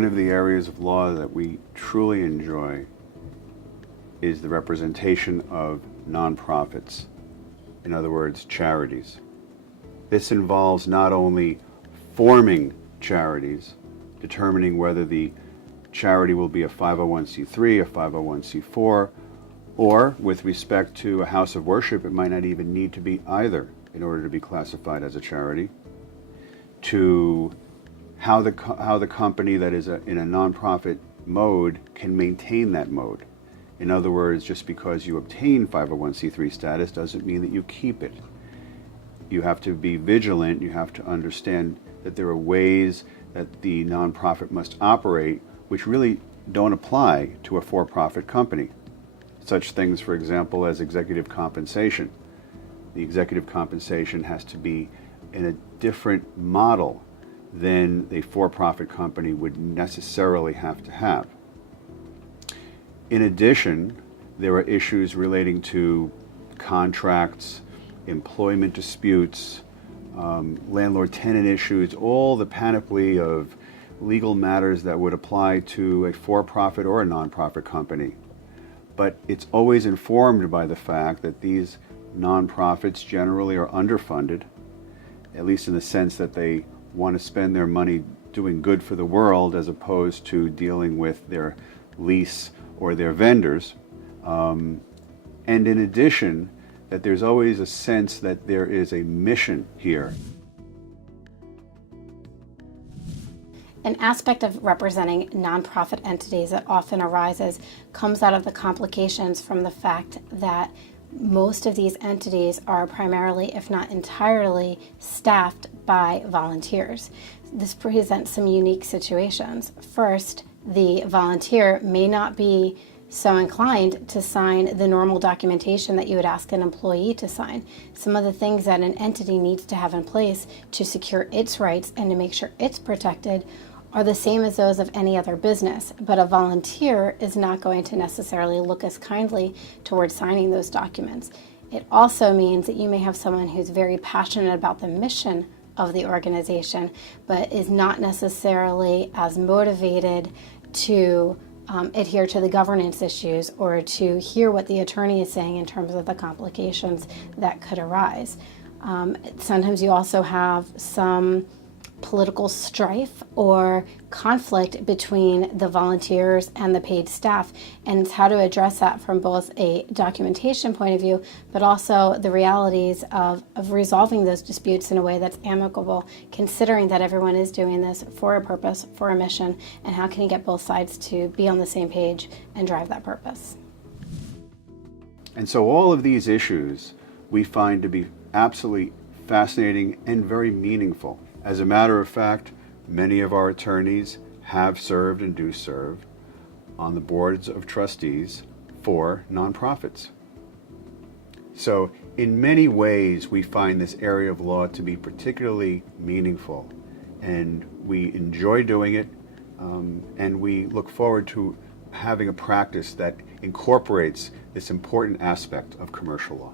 One of the areas of law that we truly enjoy is the representation of nonprofits, in other words, charities. This involves not only forming charities, determining whether the charity will be a 501c3, a 501c4, or with respect to a house of worship, it might not even need to be either in order to be classified as a charity, to how the company that is in a nonprofit mode can maintain that mode. In other words, just because you obtain 501c3 status doesn't mean that you keep it. You have to be vigilant. You have to understand that there are ways that the nonprofit must operate which really don't apply to a for-profit company. Such things, for example, as executive compensation. The executive compensation has to be in a different model than a for-profit company would necessarily have to have. In addition, there are issues relating to contracts, employment disputes, landlord-tenant issues, all the panoply of legal matters that would apply to a for-profit or a nonprofit company. But it's always informed by the fact that these nonprofits generally are underfunded, at least in the sense that they want to spend their money doing good for the world as opposed to dealing with their lease or their vendors. And in addition, that there's always a sense that there is a mission here. An aspect of representing nonprofit entities that often arises comes out of the complications from the fact that most of these entities are primarily, if not entirely, staffed by volunteers. This presents some unique situations. First, the volunteer may not be so inclined to sign the normal documentation that you would ask an employee to sign. Some of the things that an entity needs to have in place to secure its rights and to make sure it's protected are the same as those of any other business, but a volunteer is not going to necessarily look as kindly towards signing those documents. It also means that you may have someone who's very passionate about the mission of the organization, but is not necessarily as motivated to adhere to the governance issues or to hear what the attorney is saying in terms of the complications that could arise. Sometimes you also have some political strife or conflict between the volunteers and the paid staff, and it's how to address that from both a documentation point of view, but also the realities of resolving those disputes in a way that's amicable, considering that everyone is doing this for a purpose, for a mission, and how can you get both sides to be on the same page and drive that purpose. And so all of these issues we find to be absolutely fascinating and very meaningful. As a matter of fact, many of our attorneys have served and do serve on the boards of trustees for nonprofits. So in many ways, we find this area of law to be particularly meaningful, and we enjoy doing it, and we look forward to having a practice that incorporates this important aspect of commercial law.